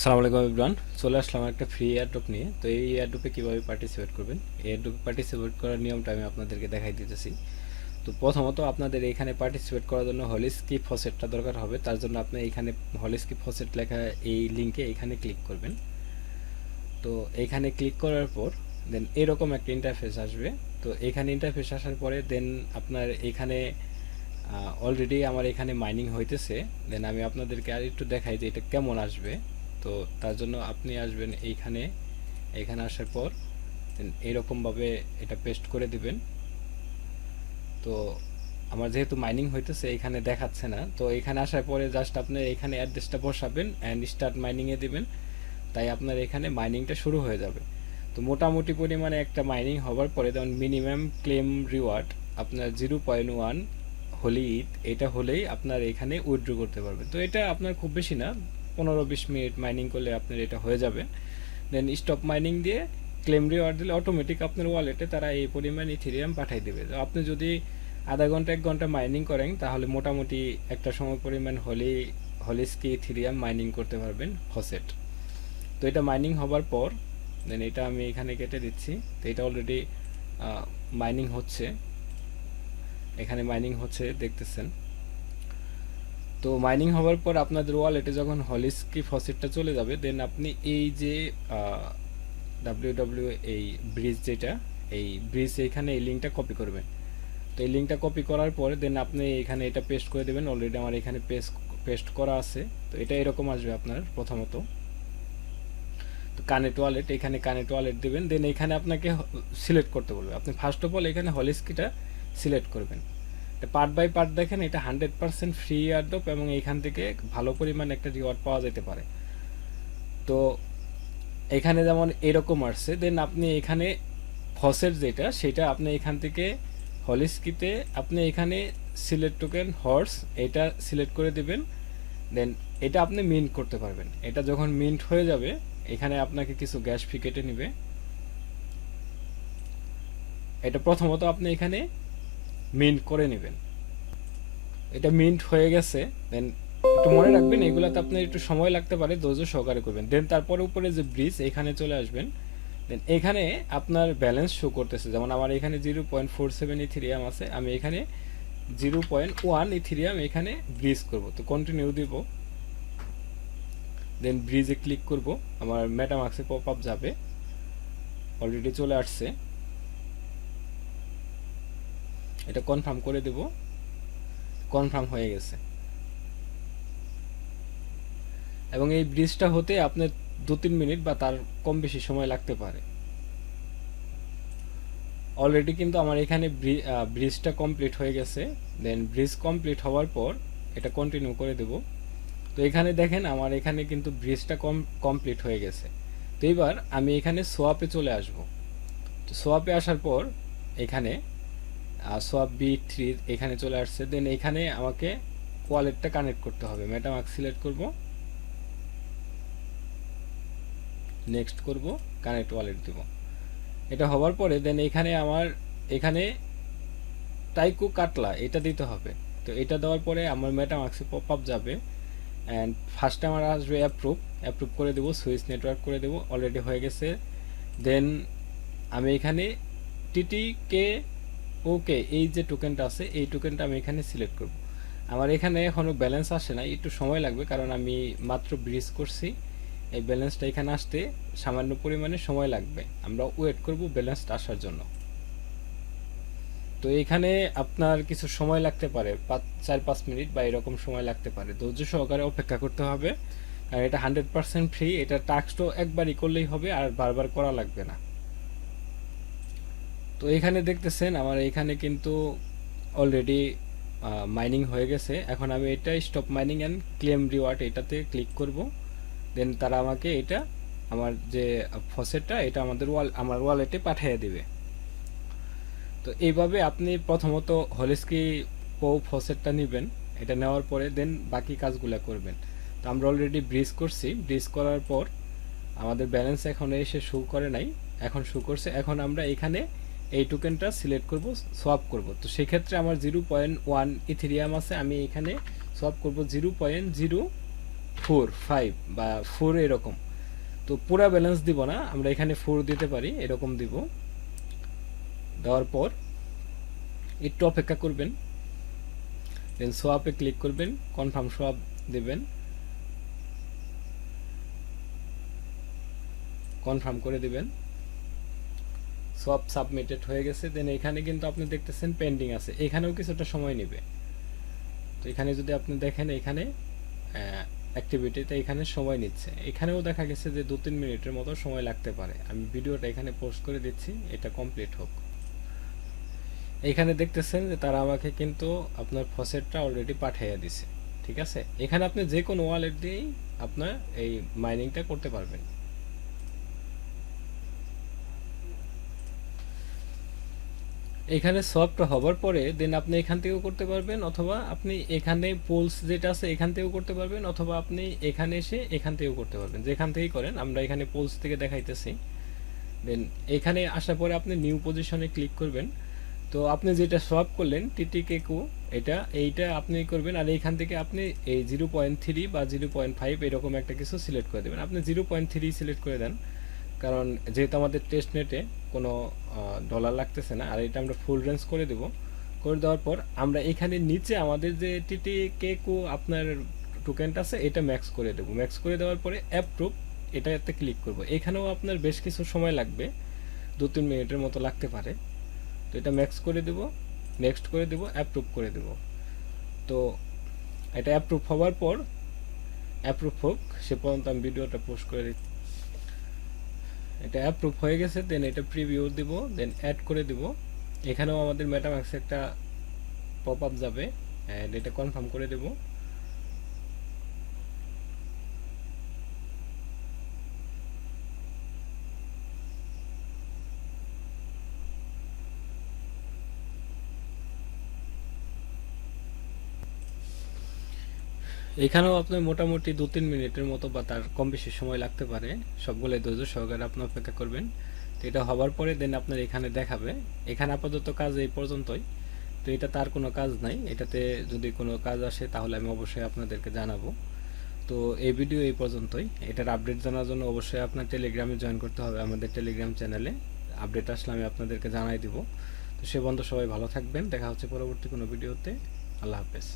সালাম আলাইকুম এভরিওয়ান, চলে আসলাম একটা ফ্রি এয়ারড্রপ নিয়ে। তো এই এয়ারড্রপে কীভাবে পার্টিসিপেট করবেন, এই এয়ারড্রপে পার্টিসিপেট করার নিয়মটা আমি আপনাদেরকে দেখাই দিতেছি। তো প্রথমত আপনাদের এখানে পার্টিসিপেট করার জন্য হলিস্কি ফসেটটা দরকার হবে। তার জন্য আপনি এখানে হলিস্কি ফসেট লেখা এই লিঙ্কে এখানে ক্লিক করবেন। তো এখানে ক্লিক করার পর দেন এরকম একটা ইন্টারফেস আসবে। তো এখানে ইন্টারফেস আসার পরে দেন আপনার এখানে অলরেডি আমার এখানে মাইনিং হইতেছে। দেন আমি আপনাদেরকে আর একটু দেখাই যে এটা কেমন আসবে। তো তার জন্য আপনি আসবেন এইখানে, এখানে আসার পর এইরকমভাবে এটা পেস্ট করে দিবেন। তো আমার যেহেতু মাইনিং হইতেছে এখানে দেখাচ্ছে না, তো এখানে আসার পরে জাস্ট আপনি এখানে অ্যাড্রেসটা বসাবেন অ্যান্ড স্টার্ট মাইনিংয়ে দিবেন। তাই আপনার এখানে মাইনিংটা শুরু হয়ে যাবে। তো মোটামুটি পরিমাণে একটা মাইনিং হওয়ার পরে যেমন মিনিমাম ক্লেম রিওয়ার্ড আপনার 0.1 হলি ঈদ, এটা হলেই আপনার এখানে উইথড্র করতে পারবেন। তো এটা আপনার খুব বেশি না, 15-20 মিনিট মাইনিং করলে আপনার এটা হয়ে যাবে। দেন স্টপ মাইনিং দিয়ে ক্লেম রিওয়ার্ড দিলে অটোমেটিক আপনার ওয়ালেটে তারা এই পরিমাণ ইথেরিয়াম পাঠিয়ে দেবে। তো আপনি যদি আধা ঘন্টা 1 ঘন্টা মাইনিং করেন তাহলে মোটামুটি একটা সময় পরিমাণ হলিস্কি ইথেরিয়াম মাইনিং করতে পারবেন ফসেট। তো এটা মাইনিং হবার পর দেন এটা আমি এখানে কেটে দিচ্ছি। তো এটা অলরেডি মাইনিং হচ্ছে, এখানে মাইনিং হচ্ছে দেখতেছেন। তো মাইনিং হওয়ার পর আপনাদের ওয়ালেটে যখন হলিস্কি ফসেটটা চলে যাবে দেন আপনি এই যে এই ব্রিজ, যেটা এই ব্রিজ এইখানে এই লিঙ্কটা কপি করবেন। তো এই লিঙ্কটা কপি করার পরে দেন আপনি এখানে এটা পেস্ট করে দেবেন। অলরেডি আমার এখানে পেস্ট করা আছে। তো এটা এরকম আসবে আপনার প্রথমত। তো কানেক্ট ওয়ালেট, এখানে কানেক্ট ওয়ালেট দেবেন। দেন এখানে আপনাকে সিলেক্ট করতে বলবে। আপনি ফার্স্ট অফ অল এখানে হলিস্কিটা সিলেক্ট করবেন। পার্ট বাই পার্ট দেখেন, এটা 100% ফ্রি এয়ারড্রপ এবং এখান থেকে ভালো পরিমাণ একটা রিওয়ার্ড পাওয়া যেতে পারে। তো এখানে যেমন এরকম আসছে, দেন আপনি এখানে ফসেট যেটা সেটা আপনি এখান থেকে হলিস্কিতে আপনি এখানে সিলেক্ট টোকেন হর্স এটা সিলেক্ট করে দিবেন। দেন এটা আপনি মিন্ট করতে পারবেন। এটা যখন মিন্ট হয়ে যাবে এখানে আপনাকে কিছু গ্যাস ফি কেটে নিবে। এটা প্রথমত আপনি এখানে মিন্ট করে নেবেন। এটা মিন্ট হয়ে গেছে। দেন একটু মনে রাখবেন এগুলাতে আপনার একটু সময় লাগতে পারে, ধৈর্য সহকারে করবেন। দেন তারপরে উপরে যে ব্রিজ এখানে চলে আসবেন। দেন এখানে আপনার ব্যালেন্স শো করতেছে, যেমন আমার এখানে 0.47 ইথিরিয়াম আছে, আমি এখানে 0.1 ইথিরিয়াম এখানে ব্রিজ করব। তো কন্টিনিউ দিব। দেন ব্রিজে ক্লিক করব, আমার মেটামাক্সে পপ আপ যাবে। অলরেডি চলে আসছে, এটা কনফার্ম করে দেব। কনফার্ম হয়ে গেছে। এবং এই ব্রিজটা হতে আপনার 2-3 মিনিট বা তার কম বেশি সময় লাগতে পারে। অলরেডি কিন্তু আমার এখানে ব্রিজটা কমপ্লিট হয়ে গেছে। দেন ব্রিজ কমপ্লিট হওয়ার পর এটা কন্টিনিউ করে দেব। তো এখানে দেখেন আমার এখানে কিন্তু ব্রিজটা কমপ্লিট হয়ে গেছে। তো এবার আমি এখানে সোয়াপে চলে আসব। তো সোয়াপে আসার পর এখানে সোয়াপ B3 এখানে চলে আসছে। দেন এখানে আমাকে ওয়ালেটটা কানেক্ট করতে হবে। মেটামাস্ক সিলেক্ট করব, নেক্সট করব, কানেক্ট ওয়ালেট দেব। এটা হওয়ার পরে দেন এখানে আমার এখানে টাইকো কাটলা এটা দিতে হবে। তো এটা দেওয়ার পরে আমার মেটামাস্কে পপ আপ যাবে অ্যান্ড ফার্স্টে আমার আসবে অ্যাপ্রুভ করে দেবো, সুইচ নেটওয়ার্ক করে দেবো। অলরেডি হয়ে গেছে। দেন আমি এখানে টিটিকে ওকে এই যে টোকেনটা আছে এই টোকেনটা আমি এখানে সিলেক্ট করব। আমার এখানে এখনও ব্যালেন্স আসে না, একটু সময় লাগবে কারণ আমি মাত্র ব্রিজ করছি। এই ব্যালেন্সটা এখানে আসতে সামান্য পরিমাণে সময় লাগবে, আমরা ওয়েট করব ব্যালেন্সটা আসার জন্য। তো এখানে আপনার কিছু সময় লাগতে পারে, 4-5 মিনিট বা এরকম সময় লাগতে পারে। ধৈর্য সহকারে অপেক্ষা করতে হবে, কারণ এটা 100% ফ্রি। এটা টাস্কটা একবারই করলেই হবে, আর বারবার করা লাগবে না। তো এখানে দেখতেছেন আমার এখানে কিন্তু অলরেডি মাইনিং হয়ে গেছে। এখন আমি এটা stop mining and claim reward এটাতে ক্লিক করব। দেন তারা আমাকে এটা আমার যে ফসেটটা এটা আমার ওয়ালেটে পাঠিয়ে দেবে। তো এইভাবে আপনি প্রথমত হলিস্কি ফসেটটা নেবেন। এটা নেওয়ার পরে দেন বাকি কাজগুলো করবেন। তো আমরা অলরেডি ব্রিজ করছি। ব্রিজ করার পর আমাদের ব্যালেন্স এখন এসে শো করে নাই, এখন শো করছে। এখন আমরা এখানে এই টোকেনটা সিলেক্ট করব, সোয়াপ করব। তো সেক্ষেত্রে আমার 0.1 ইথেরিয়াম আছে, আমি এখানে সোয়াপ করব 0.0 4 5 বা 4 এরকম। তো পুরা ব্যালেন্স দিব না, আমরা এখানে 4 দিতে পারি, এরকম দিব। দেওয়ার পর একটু অপেক্ষা করবেন, দেন সোয়াপে ক্লিক করবেন, কনফার্ম সোয়াপ দেবেন, কনফার্ম করে দিবেন। সোয়াপ সাবমিটেড হয়ে গেছে। দেন এখানে কিন্তু আপনি দেখতেছেন পেন্ডিং আছে, এখানেও কিছুটা সময় নেবে। তো এখানে যদি আপনি দেখেন, এখানে অ্যাক্টিভিটিতে এখানে সময় নিচ্ছে, এখানেও দেখা গেছে যে 2-3 মিনিটের মতো সময় লাগতে পারে। আমি ভিডিওটা এখানে পোস্ট করে দিচ্ছি, এটা কমপ্লিট হোক। এখানে দেখতেছেন যে তারা আমাকে কিন্তু আপনার ফসেটটা অলরেডি পাঠিয়ে দিছে। ঠিক আছে, এখানে আপনি যে কোনো ওয়ালেট দিয়েই আপনার এই মাইনিংটা করতে পারবেন। এখানে সফট হবার পরে দেন আপনি এখান থেকেও করতে পারবেন, অথবা আপনি এখানে পোলস যেটা আছে এখান থেকেও করতে পারবেন, অথবা আপনি এখানে এসে এখান থেকেও করতে পারবেন, যেখান থেকেই করেন। আমরা এখানে পোলস থেকে দেখাইতেছি। দেন এখানে আসার পরে আপনি নিউ পজিশনে ক্লিক করবেন। তো আপনি যেটা সোয়াপ করলেন টিটিকেকু, এইটা আপনি করবেন, আর এইখান থেকে আপনি এই 0.3 বা 0.5 এরকম একটা কিছু সিলেক্ট করে দেবেন। আপনি 0.3 সিলেক্ট করে দেন, কারণ যেহেতু আমাদের টেস্ট নেটে কোনো ডলার লাগতেছে না, আর এটা আমরা ফুল রেঞ্জ করে দেব। করে দেওয়ার পর আমরা এখানে নিচে আমাদের যে টিটিকেকু আপনার টোকেনটা আছে এটা ম্যাক্স করে দেবো। ম্যাক্স করে দেওয়ার পরে অ্যাপ্রুভ এটাতে ক্লিক করব। এখানেও আপনার বেশ কিছু সময় লাগবে, 2-3 মিনিটের মতো লাগতে পারে। তো এটা ম্যাক্স করে দেব, নেক্সট করে দেব, অ্যাপ্রুভ করে দেব। তো এটা অ্যাপ্রুভ হওয়ার পর, অ্যাপ্রুভ হোক সে পর্যন্ত আমি ভিডিওটা পোস্ট করে দিচ্ছি। এটা অ্যাপ্রুভ হয়ে গেছে, দেন এটা প্রিভিউ দিব, দেন অ্যাড করে দিব। এখানেও আমাদের মেটামাক্সে একটা পপ আপ যাবে, অ্যান্ড এটা কনফার্ম করে দেব। এখানেও আপনার মোটামুটি 2-3 মিনিটের মতো বা তার কম বেশি সময় লাগতে পারে, সবগুলোই ধৈর্য সহকারে আপনি অপেক্ষা করবেন। তো এটা হবার পরে দেন আপনার এখানে দেখাবে। এখানে আপাতত কাজ এই পর্যন্তই। তো এটা তার কোনো কাজ নাই, এটাতে যদি কোনো কাজ আসে তাহলে আমি অবশ্যই আপনাদেরকে জানাবো। তো এই ভিডিও এই পর্যন্তই। এটার আপডেট জানার জন্য অবশ্যই আপনার টেলিগ্রামে জয়েন করতে হবে, আমাদের টেলিগ্রাম চ্যানেলে। আপডেট আসলে আমি আপনাদেরকে জানাই দিব। তো সে বন্ধু সবাই ভালো থাকবেন, দেখা হচ্ছে পরবর্তী কোনো ভিডিওতে। আল্লাহ হাফেজ।